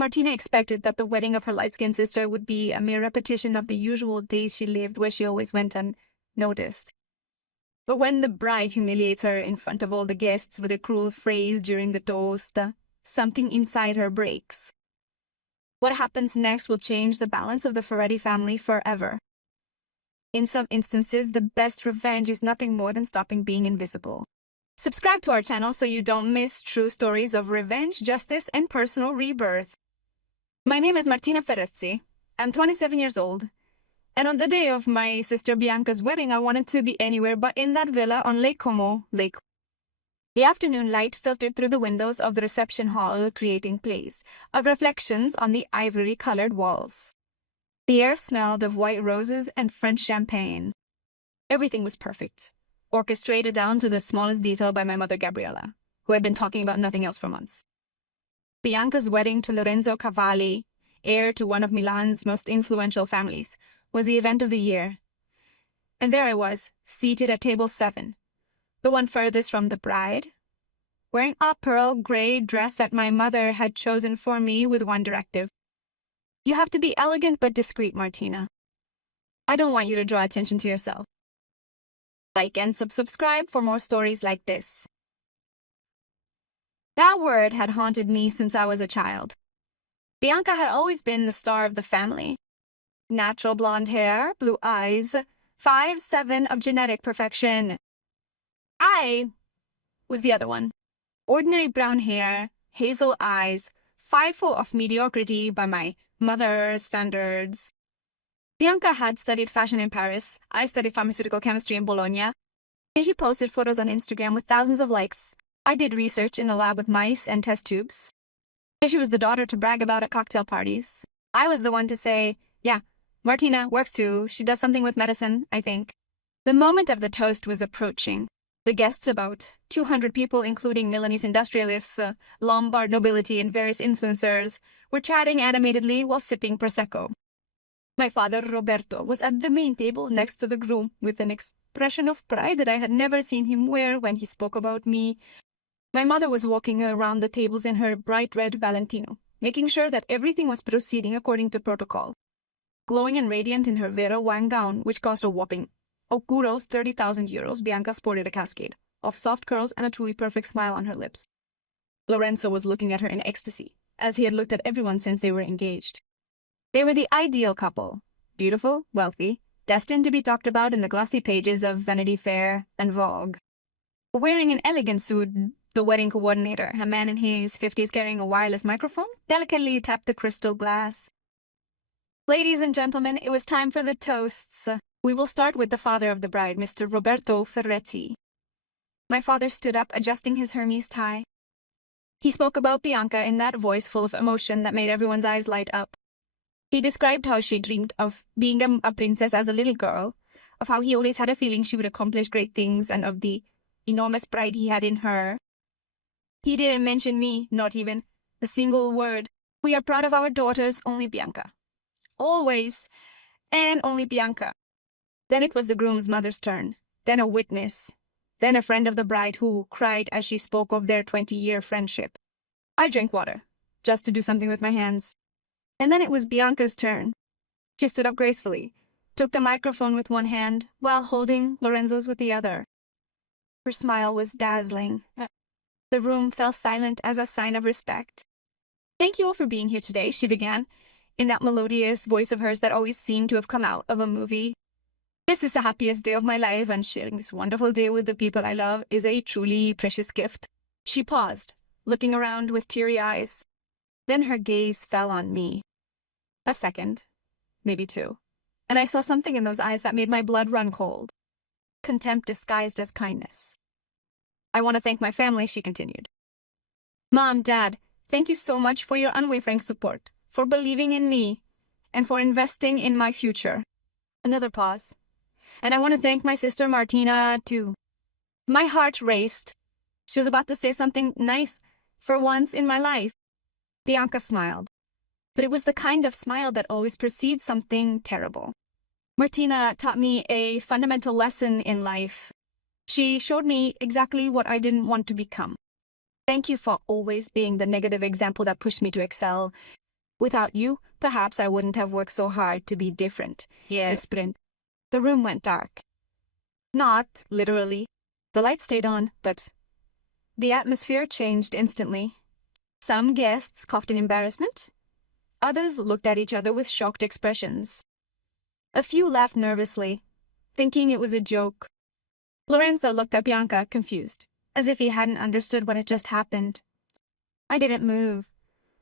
Martina expected that the wedding of her light-skinned sister would be a mere repetition of the usual days she lived where she always went unnoticed. But when the bride humiliates her in front of all the guests with a cruel phrase during the toast, something inside her breaks. What happens next will change the balance of the Ferretti family forever. In some instances, the best revenge is nothing more than stopping being invisible. Subscribe to our channel so you don't miss true stories of revenge, justice, and personal rebirth. My name is Martina Ferrezzi. I'm 27 years old. And on the day of my sister Bianca's wedding, I wanted to be anywhere but in that villa on Lake Como, Lake. The afternoon light filtered through the windows of the reception hall, creating plays of reflections on the ivory-colored walls. The air smelled of white roses and French champagne. Everything was perfect, orchestrated down to the smallest detail by my mother Gabriella, who had been talking about nothing else for months. Bianca's wedding to Lorenzo Cavalli, heir to one of Milan's most influential families, was the event of the year. And there I was, seated at table 7, the one furthest from the bride, wearing a pearl gray dress that my mother had chosen for me with one directive. You have to be elegant but discreet, Martina. I don't want you to draw attention to yourself. Like and subscribe for more stories like this. That word had haunted me since I was a child. Bianca had always been the star of the family. Natural blonde hair, blue eyes, 5'7" of genetic perfection. I was the other one. Ordinary brown hair, hazel eyes, 5'4" of mediocrity by my mother's standards. Bianca had studied fashion in Paris. I studied pharmaceutical chemistry in Bologna. And she posted photos on Instagram with thousands of likes. I did research in the lab with mice and test tubes. And she was the daughter to brag about at cocktail parties. I was the one to say, yeah, Martina works too. She does something with medicine, I think. The moment of the toast was approaching. The guests, about 200 people, including Milanese industrialists, Lombard nobility, and various influencers, were chatting animatedly while sipping Prosecco. My father, Roberto, was at the main table next to the groom with an expression of pride that I had never seen him wear when he spoke about me. My mother was walking around the tables in her bright red Valentino, making sure that everything was proceeding according to protocol. Glowing and radiant in her Vera wine gown, which cost a whopping Okuros 30,000 euros, Bianca sported a cascade of soft curls and a truly perfect smile on her lips. Lorenzo was looking at her in ecstasy, as he had looked at everyone since they were engaged. They were the ideal couple, beautiful, wealthy, destined to be talked about in the glossy pages of Vanity Fair and Vogue. Wearing an elegant suit, the wedding coordinator, a man in his 50s carrying a wireless microphone, delicately tapped the crystal glass. Ladies and gentlemen, it was time for the toasts. We will start with the father of the bride, Mr. Roberto Ferretti. My father stood up, adjusting his Hermes tie. He spoke about Bianca in that voice full of emotion that made everyone's eyes light up. He described how she dreamed of being a princess as a little girl, of how he always had a feeling she would accomplish great things, and of the enormous pride he had in her. He didn't mention me, not even a single word. We are proud of our daughters, only Bianca. Always, and only Bianca. Then it was the groom's mother's turn, then a witness, then a friend of the bride who cried as she spoke of their 20-year friendship. I drank water, just to do something with my hands. And then it was Bianca's turn. She stood up gracefully, took the microphone with one hand, while holding Lorenzo's with the other. Her smile was dazzling. The room fell silent as a sign of respect. Thank you all for being here today, she began, in that melodious voice of hers that always seemed to have come out of a movie. This is the happiest day of my life, and sharing this wonderful day with the people I love is a truly precious gift. She paused, looking around with teary eyes. Then her gaze fell on me. A second, maybe 2, and I saw something in those eyes that made my blood run cold. Contempt disguised as kindness. I want to thank my family, she continued. Mom, Dad, thank you so much for your unwavering support, for believing in me, and for investing in my future. Another pause. And I want to thank my sister Martina, too. My heart raced. She was about to say something nice for once in my life. Bianca smiled. But it was the kind of smile that always precedes something terrible. Martina taught me a fundamental lesson in life. She showed me exactly what I didn't want to become. Thank you for always being the negative example that pushed me to excel. Without you, perhaps I wouldn't have worked so hard to be different. Yeah. The sprint. The room went dark. Not literally. The light stayed on, but the atmosphere changed instantly. Some guests coughed in embarrassment. Others looked at each other with shocked expressions. A few laughed nervously, thinking it was a joke. Lorenzo looked at Bianca, confused, as if he hadn't understood what had just happened. I didn't move,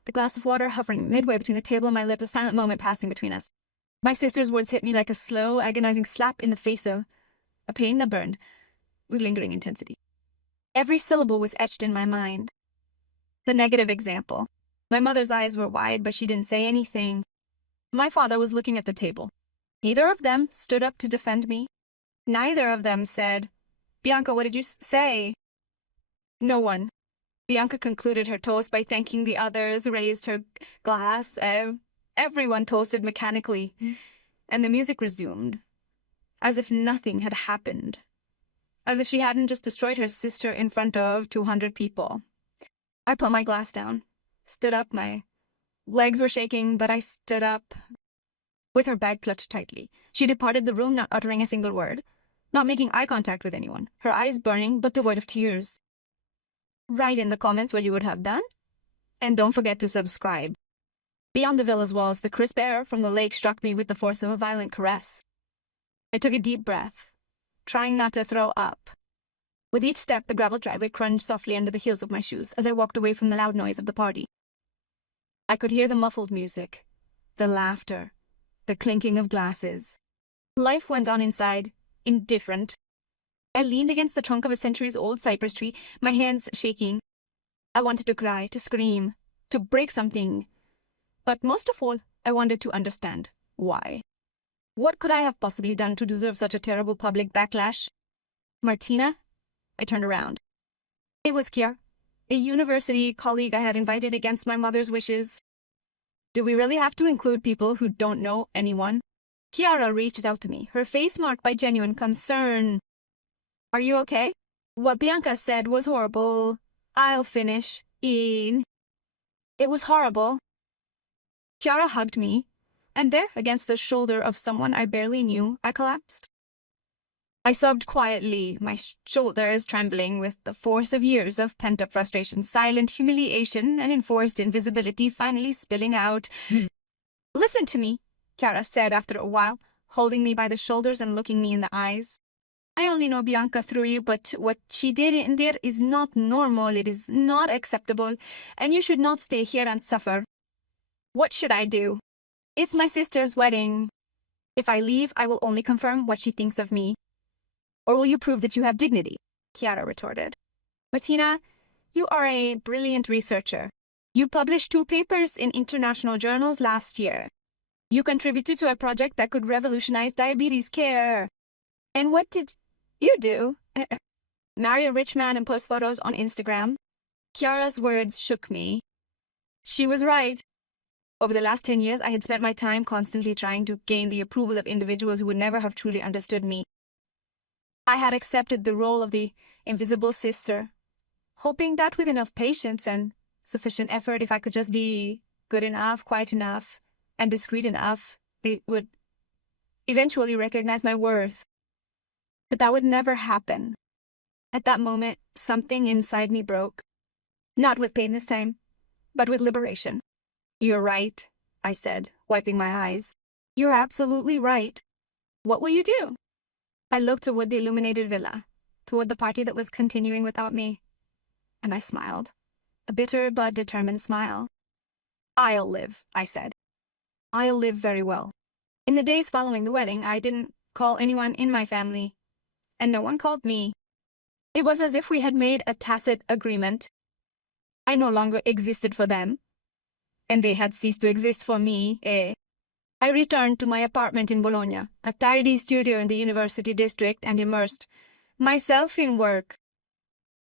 the glass of water hovering midway between the table and my lips, a silent moment passing between us. My sister's words hit me like a slow, agonizing slap in the face, a pain that burned with lingering intensity. Every syllable was etched in my mind. The negative example. My mother's eyes were wide, but she didn't say anything. My father was looking at the table. Neither of them stood up to defend me. Neither of them said, "Bianca, what did you say?" No one. Bianca concluded her toast by thanking the others, raised her glass. Everyone toasted mechanically, and the music resumed, as if nothing had happened. As if she hadn't just destroyed her sister in front of 200 people. I put my glass down, stood up. My legs were shaking, but I stood up. With her bag clutched tightly, she departed the room, not uttering a single word, not making eye contact with anyone, her eyes burning but devoid of tears. Write in the comments what you would have done, and don't forget to subscribe. Beyond the villa's walls, the crisp air from the lake struck me with the force of a violent caress. I took a deep breath, trying not to throw up. With each step, the gravel driveway crunched softly under the heels of my shoes as I walked away from the loud noise of the party. I could hear the muffled music, the laughter, the clinking of glasses. Life went on inside, indifferent. I leaned against the trunk of a centuries-old cypress tree, my hands shaking. I wanted to cry, to scream, to break something. But most of all, I wanted to understand why. What could I have possibly done to deserve such a terrible public backlash? Martina? I turned around. It was Kiara, a university colleague I had invited against my mother's wishes. Do we really have to include people who don't know anyone? Kiara reached out to me, her face marked by genuine concern. Are you okay? What Bianca said was horrible. I'll finish. It was horrible. Kiara hugged me, and there, against the shoulder of someone I barely knew, I collapsed. I sobbed quietly, my shoulders trembling with the force of years of pent-up frustration, silent humiliation, and enforced invisibility finally spilling out. Listen to me, Kiara said after a while, holding me by the shoulders and looking me in the eyes. I only know Bianca through you, but what she did in there is not normal, it is not acceptable, and you should not stay here and suffer. What should I do? It's my sister's wedding. If I leave, I will only confirm what she thinks of me. Or will you prove that you have dignity? Kiara retorted. Martina, you are a brilliant researcher. You published 2 papers in international journals last year. You contributed to a project that could revolutionize diabetes care. And what did you do? Marry a rich man and post photos on Instagram? Kiara's words shook me. She was right. Over the last 10 years, I had spent my time constantly trying to gain the approval of individuals who would never have truly understood me. I had accepted the role of the invisible sister, hoping that with enough patience and sufficient effort, if I could just be good enough, quiet enough, and discreet enough, they would eventually recognize my worth. But that would never happen. At that moment, something inside me broke. Not with pain this time, but with liberation. You're right, I said, wiping my eyes. You're absolutely right. What will you do? I looked toward the illuminated villa, toward the party that was continuing without me, and I smiled. A bitter but determined smile. I'll live, I said. I'll live very well. In the days following the wedding, I didn't call anyone in my family, and no one called me. It was as if we had made a tacit agreement. I no longer existed for them, and they had ceased to exist for me, I returned to my apartment in Bologna, a tidy studio in the university district, and immersed myself in work.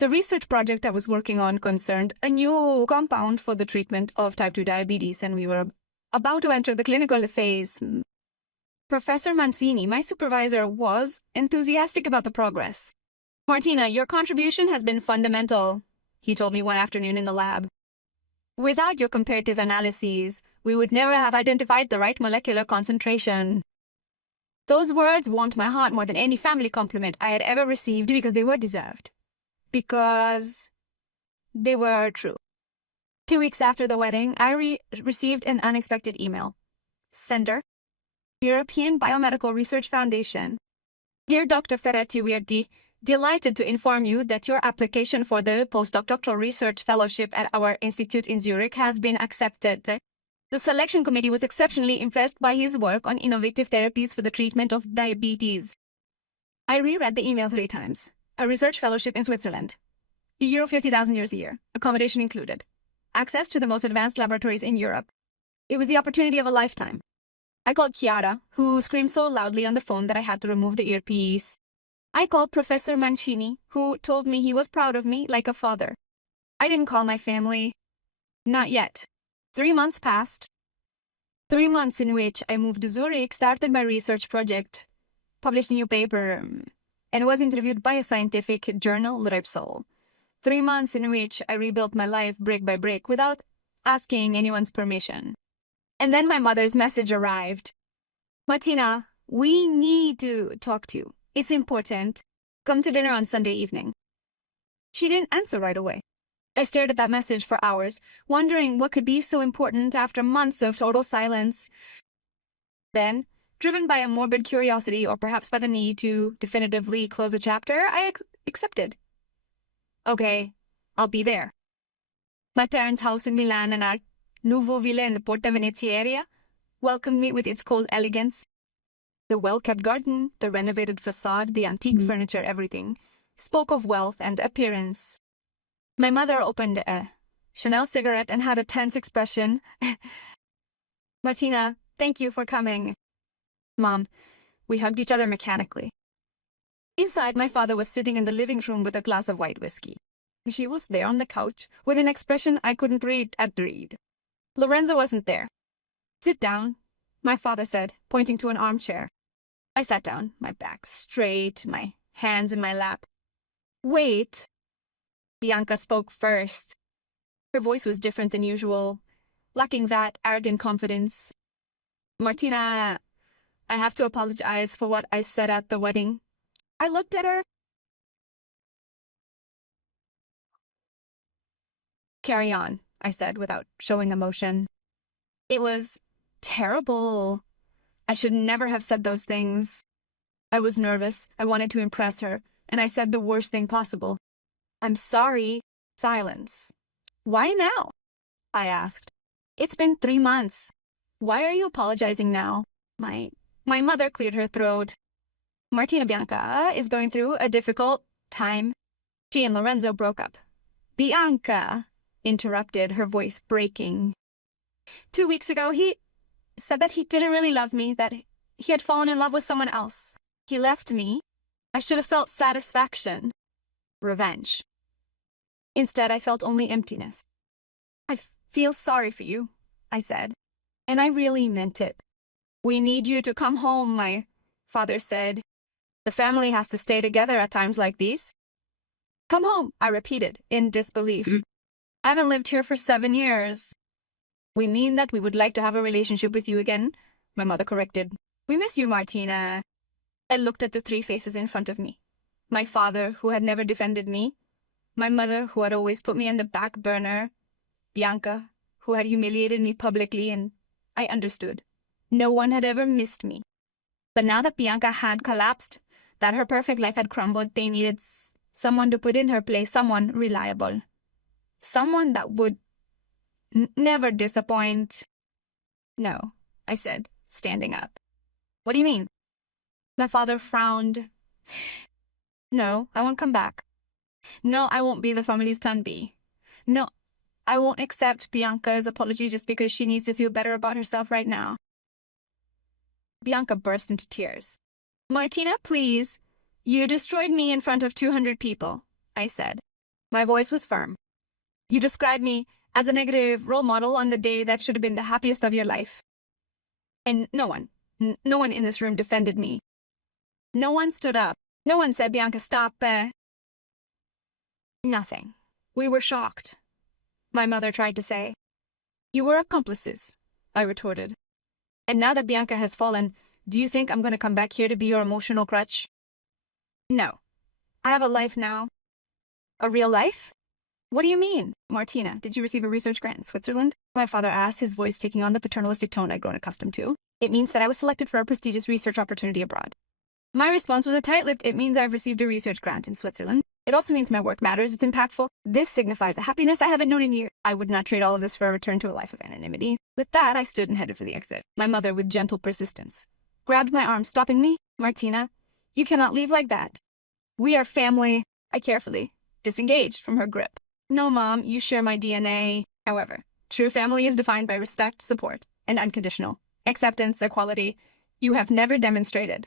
The research project I was working on concerned a new compound for the treatment of type 2 diabetes, and we were about to enter the clinical phase. Professor Mancini, my supervisor, was enthusiastic about the progress. Martina, your contribution has been fundamental, he told me one afternoon in the lab. Without your comparative analyses, we would never have identified the right molecular concentration. Those words warmed my heart more than any family compliment I had ever received because they were deserved. Because they were true. 2 weeks after the wedding, I received an unexpected email. Sender, European Biomedical Research Foundation. Dear Dr. Ferretti, delighted to inform you that your application for the postdoctoral research fellowship at our institute in Zurich has been accepted. The selection committee was exceptionally impressed by his work on innovative therapies for the treatment of diabetes. I reread the email 3 times. A research fellowship in Switzerland. Euro 50,000 euros a year, accommodation included. Access to the most advanced laboratories in Europe. It was the opportunity of a lifetime. I called Chiara, who screamed so loudly on the phone that I had to remove the earpiece. I called Professor Mancini, who told me he was proud of me like a father. I didn't call my family. Not yet. 3 months passed. 3 months in which I moved to Zurich, started my research project, published a new paper, and was interviewed by a scientific journal, Repsol. 3 months in which I rebuilt my life brick by brick without asking anyone's permission. And then my mother's message arrived. Martina, we need to talk to you. It's important. Come to dinner on Sunday evening. She didn't answer right away. I stared at that message for hours, wondering what could be so important after months of total silence. Then, driven by a morbid curiosity or perhaps by the need to definitively close a chapter, I accepted. Okay, I'll be there. My parents' house in Milan and our Nuovo Villa in the Porta Venezia area welcomed me with its cold elegance. The well-kept garden, the renovated facade, the antique furniture, everything spoke of wealth and appearance. My mother opened a Chanel cigarette and had a tense expression. Martina, thank you for coming. Mom, we hugged each other mechanically. Inside, my father was sitting in the living room with a glass of white whiskey. She was there on the couch with an expression I couldn't read. Lorenzo wasn't there. Sit down, my father said, pointing to an armchair. I sat down, my back straight, my hands in my lap. Wait. Bianca spoke first. Her voice was different than usual, lacking that arrogant confidence. Martina, I have to apologize for what I said at the wedding. I looked at her. Carry on, I said without showing emotion. It was terrible. I should never have said those things. I was nervous. I wanted to impress her, and I said the worst thing possible. I'm sorry. Silence. Why now? I asked. It's been 3 months. Why are you apologizing now? My mother cleared her throat. Martina Bianca is going through a difficult time. She and Lorenzo broke up. Bianca interrupted, her voice breaking. 2 weeks ago, he said that he didn't really love me, that he had fallen in love with someone else. He left me. I should have felt satisfaction, revenge. Instead, I felt only emptiness. I feel sorry for you, I said, and I really meant it. We need you to come home, my father said. The family has to stay together at times like these. Come home, I repeated, in disbelief. I haven't lived here for 7 years. We mean that we would like to have a relationship with you again, my mother corrected. We miss you, Martina. I looked at the 3 faces in front of me. My father, who had never defended me. My mother, who had always put me on the back burner. Bianca, who had humiliated me publicly, and I understood. No one had ever missed me. But now that Bianca had collapsed, that her perfect life had crumbled, they needed someone to put in her place, someone reliable. Someone that would never disappoint. No, I said, standing up. What do you mean? My father frowned. No, I won't come back. No, I won't be the family's plan B. No, I won't accept Bianca's apology just because she needs to feel better about herself right now. Bianca burst into tears. Martina, please. You destroyed me in front of 200 people, I said. My voice was firm. You described me as a negative role model on the day that should have been the happiest of your life. And no one in this room defended me. No one stood up. No one said, Bianca, stop. Nothing. We were shocked. My mother tried to say. You were accomplices. I retorted. And now that Bianca has fallen, do you think I'm going to come back here to be your emotional crutch? No. I have a life now. A real life? What do you mean? Martina, did you receive a research grant in Switzerland? My father asked, his voice taking on the paternalistic tone I'd grown accustomed to. It means that I was selected for a prestigious research opportunity abroad. My response was a tight-lipped, it means I've received a research grant in Switzerland. It also means my work matters, it's impactful. This signifies a happiness I haven't known in years. I would not trade all of this for a return to a life of anonymity. With that, I stood and headed for the exit. My mother, with gentle persistence, grabbed my arm, stopping me. Martina, you cannot leave like that. We are family. I carefully disengaged from her grip. No, Mom, you share my DNA. However, true family is defined by respect, support, and unconditional acceptance, equality. You have never demonstrated.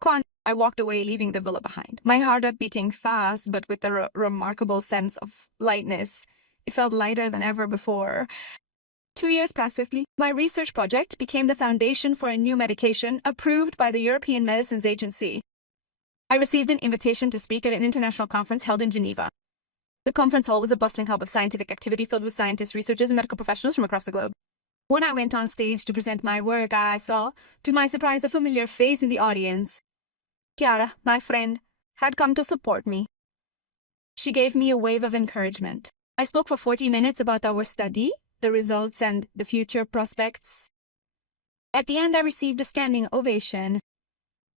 Quan, I walked away, leaving the villa behind. My heart up beating fast, but with a remarkable sense of lightness. It felt lighter than ever before. 2 years passed swiftly. My research project became the foundation for a new medication approved by the European Medicines Agency. I received an invitation to speak at an international conference held in Geneva. The conference hall was a bustling hub of scientific activity filled with scientists, researchers, and medical professionals from across the globe. When I went on stage to present my work, I saw, to my surprise, a familiar face in the audience. Chiara, my friend, had come to support me. She gave me a wave of encouragement. I spoke for 40 minutes about our study, the results, and the future prospects. At the end, I received a standing ovation.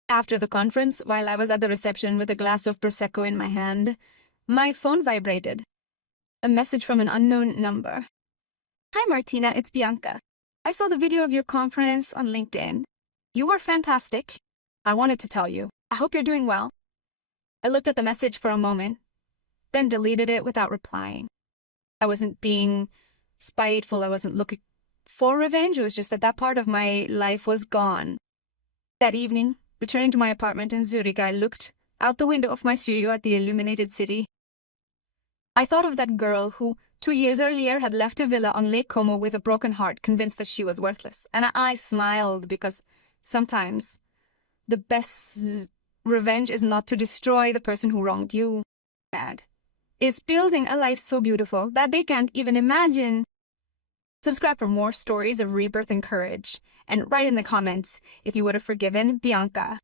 After the conference, while I was at the reception with a glass of Prosecco in my hand, my phone vibrated. A message from an unknown number. Hi, Martina, it's Bianca. I saw the video of your conference on LinkedIn. You were fantastic. I wanted to tell you. I hope you're doing well. I looked at the message for a moment, then deleted it without replying. I wasn't being spiteful. I wasn't looking for revenge. It was just that that part of my life was gone. That evening, returning to my apartment in Zurich, I looked out the window of my studio at the illuminated city. I thought of that girl who, 2 years earlier, had left a villa on Lake Como with a broken heart, convinced that she was worthless. And I smiled because sometimes the best revenge is not to destroy the person who wronged you. Bad. Is building a life so beautiful that they can't even imagine. Subscribe for more stories of rebirth and courage. And write in the comments if you would have forgiven Bianca.